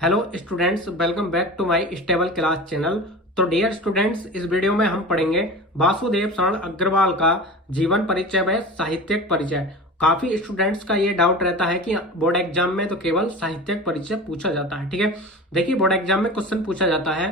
Hello students, welcome back to my stable class channel. तो dear students, इस video में हम पढ़ेंगे वासुदेव शरण अग्रवाल का जीवन परिचय व साहित्यिक परिचय। काफी स्टूडेंट्स का ये डाउट रहता है कि बोर्ड एग्जाम में तो केवल साहित्यिक परिचय पूछा जाता है। ठीक है, देखिए बोर्ड एग्जाम में क्वेश्चन पूछा जाता है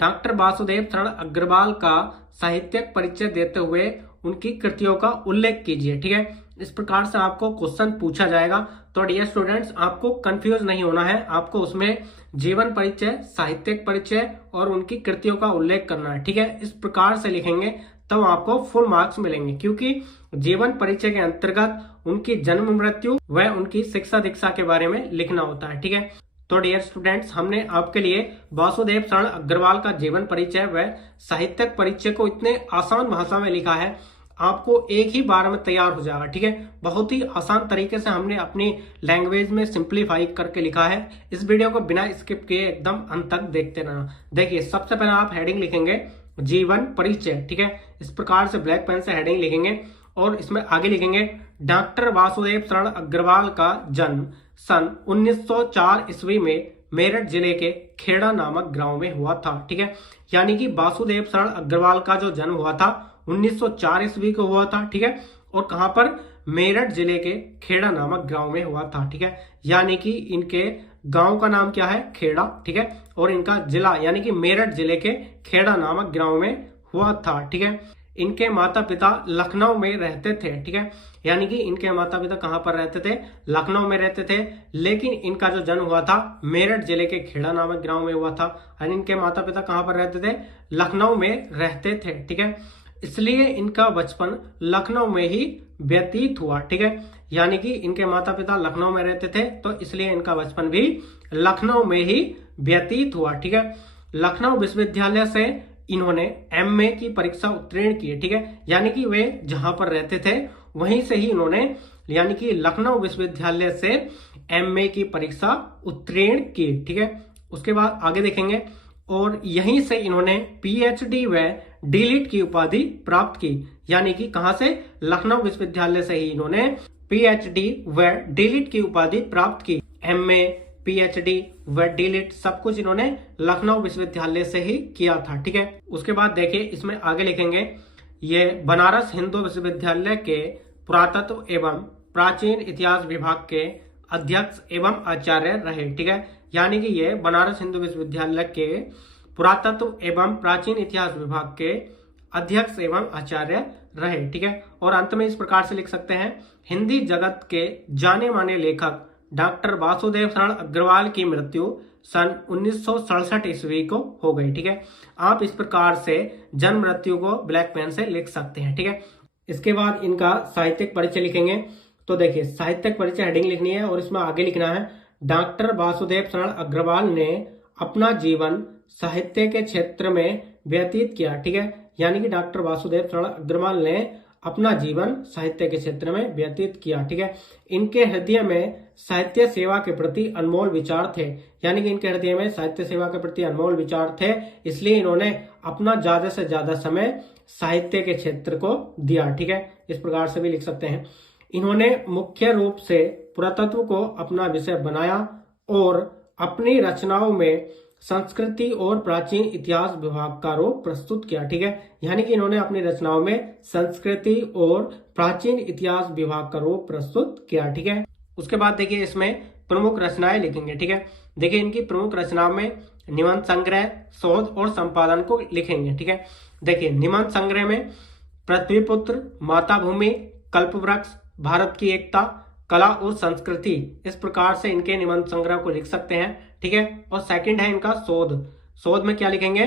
डॉक्टर वासुदेव शरण अग्रवाल का साहित्यिक परिचय देते हुए उनकी कृतियों का उल्लेख कीजिए। ठीक है, इस प्रकार से आपको क्वेश्चन पूछा जाएगा। तो डियर स्टूडेंट्स, आपको कंफ्यूज नहीं होना है, आपको उसमें जीवन परिचय, साहित्यिक परिचय और उनकी कृतियों का उल्लेख करना है। ठीक है, इस प्रकार से लिखेंगे तब आपको फुल मार्क्स मिलेंगे, क्योंकि जीवन परिचय के अंतर्गत उनकी जन्म मृत्यु व उनकी शिक्षा दीक्षा के बारे में लिखना होता है। ठीक है, तो डियर स्टूडेंट्स, हमने आपके लिए वासुदेव शरण अग्रवाल का जीवन परिचय व साहित्यिक परिचय को इतने आसान भाषा में लिखा है, आपको एक ही बार में तैयार हो जाएगा। ठीक है, बहुत ही आसान तरीके से हमने अपनी लैंग्वेज में सिंप्लीफाई करके लिखा है। इस वीडियो को बिना स्किप किए एकदम अंत तक देखते रहना। देखिए, सबसे पहले आप हेडिंग लिखेंगे जीवन परिचय। ठीक है, इस प्रकार से ब्लैक पेन से हेडिंग लिखेंगे और इसमें आगे लिखेंगे डॉक्टर वासुदेव शरण अग्रवाल का जन्म सन 1904 ईस्वी में मेरठ जिले के खेड़ा नामक गांव में हुआ था। ठीक है, यानी कि वासुदेव शरण अग्रवाल का जो जन्म हुआ था 1904 ईस्वी को हुआ था। ठीक है, और कहां पर? मेरठ जिले के खेड़ा नामक गांव में हुआ था। ठीक है, यानी कि इनके गांव का नाम क्या है? खेड़ा। ठीक है, और इनका जिला यानी कि मेरठ जिले के खेड़ा नामक गांव में हुआ था। ठीक है, इनके माता पिता लखनऊ में रहते थे। ठीक है, यानी कि इनके माता पिता कहां पर रहते थे? लखनऊ में रहते थे, लेकिन इनका जो जन्म हुआ था मेरठ जिले के खेड़ा नामक गांव में हुआ था। और इनके माता पिता कहां पर रहते थे? लखनऊ में रहते थे। ठीक है, इसलिए इनका बचपन लखनऊ में ही व्यतीत हुआ। ठीक है, यानी कि इनके माता पिता लखनऊ में रहते थे, तो इसलिए इनका बचपन भी लखनऊ में ही व्यतीत हुआ। ठीक है, लखनऊ विश्वविद्यालय से इन्होंने एमए की परीक्षा उत्तीर्ण की। ठीक है, यानी कि वे जहां पर रहते थे वहीं से ही इन्होंने यानी कि लखनऊ विश्वविद्यालय से एमए की परीक्षा उत्तीर्ण की। ठीक है, उसके बाद आगे देखेंगे, और यहीं से इन्होंने पीएचडी व डीलिट की उपाधि प्राप्त की। यानी कि कहां से? लखनऊ विश्वविद्यालय से ही इन्होंने पीएचडी व डीलिट की उपाधि प्राप्त की। एमए, पीएचडी व डीलिट सब कुछ इन्होंने लखनऊ विश्वविद्यालय से ही किया था। ठीक है, उसके बाद देखिए इसमें आगे लिखेंगे, ये बनारस हिंदू विश्वविद्यालय के पुरातत्व एवं प्राचीन इतिहास विभाग के अध्यक्ष एवं आचार्य रहे। ठीक है, यानी कि ये बनारस हिंदू विश्वविद्यालय के पुरातत्व एवं प्राचीन इतिहास विभाग के अध्यक्ष एवं आचार्य रहे। ठीक है, और अंत में इस प्रकार से लिख सकते हैं, हिंदी जगत के जाने माने लेखक डॉक्टर वासुदेव शरण अग्रवाल की मृत्यु सन 1967 ईस्वी को हो गई। ठीक है, आप इस प्रकार से जन्म मृत्यु को ब्लैक पेन से लिख सकते हैं। ठीक है, इसके बाद इनका साहित्यिक परिचय लिखेंगे। तो देखिए, साहित्यिक परिचय हेडिंग लिखनी है और इसमें आगे लिखना है, डॉक्टर वासुदेव शरण अग्रवाल ने अपना जीवन साहित्य के क्षेत्र में व्यतीत किया। ठीक है, यानी कि डॉक्टर वासुदेव शरण अग्रवाल ने अपना जीवन साहित्य के क्षेत्र में व्यतीत किया। ठीक है, इनके हृदय में साहित्य सेवा के प्रति अनमोल विचार थे। यानी कि इनके हृदय में साहित्य सेवा के प्रति अनमोल विचार थे, इसलिए इन्होंने अपना ज्यादा से ज्यादा समय साहित्य के क्षेत्र को दिया। ठीक है, इस प्रकार से भी लिख सकते हैं। इन्होंने मुख्य रूप से पुरातत्व को अपना विषय बनाया और अपनी रचनाओं में संस्कृति और प्राचीन इतिहास विभाग का रूप प्रस्तुत किया। ठीक है, यानी कि इन्होंने अपनी रचनाओं में संस्कृति और प्राचीन इतिहास विभाग का रूप प्रस्तुत किया। ठीक है, उसके बाद देखिए इसमें प्रमुख रचनाएं लिखेंगे। ठीक है, देखिए इनकी प्रमुख रचनाओं में निबंध संग्रह, शोध और संपादन को लिखेंगे। ठीक है, देखिए निबंध संग्रह में पृथ्वीपुत्र, माता भूमि, कल्पवृक्ष, भारत की एकता, कला और संस्कृति, इस प्रकार से इनके निबंध संग्रह को लिख सकते हैं। ठीक है, और सेकंड है इनका शोध। शोध में क्या लिखेंगे?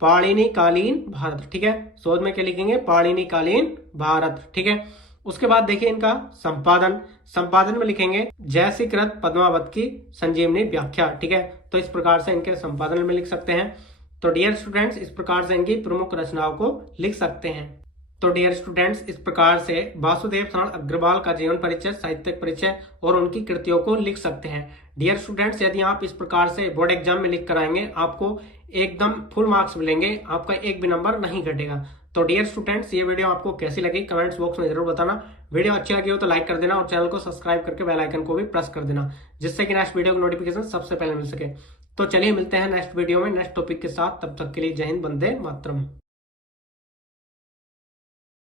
पाणिनि कालीन भारत। ठीक है, शोध में क्या लिखेंगे? पाणिनि कालीन भारत। ठीक है, उसके बाद देखिए इनका संपादन। संपादन में लिखेंगे जयसीकृत पद्मावत की संजीवनी व्याख्या। ठीक है, तो इस प्रकार से इनके संपादन में लिख सकते हैं। तो डियर स्टूडेंट्स, इस प्रकार से इनकी प्रमुख रचनाओं को लिख सकते हैं। तो डियर स्टूडेंट्स, इस प्रकार से वासुदेव शरण अग्रवाल का जीवन परिचय, साहित्यिक परिचय और उनकी कृतियों को लिख सकते हैं। डियर स्टूडेंट्स, यदि आप इस प्रकार से बोर्ड एग्जाम में लिख कर आएंगे, आपको एकदम फुल मार्क्स मिलेंगे, आपका एक भी नंबर नहीं घटेगा। तो डियर स्टूडेंट्स, ये वीडियो आपको कैसी लगी कमेंट्स बॉक्स में जरूर बताना। वीडियो अच्छी लगी हो तो लाइक कर देना और चैनल को सब्सक्राइब करके बेल आइकन को भी प्रेस कर देना, जिससे कि नेक्स्ट वीडियो की नोटिफिकेशन सबसे पहले मिल सके। तो चलिए मिलते हैं नेक्स्ट वीडियो में नेक्स्ट टॉपिक के साथ। तब तक के लिए जय हिंद, वंदे मातरम।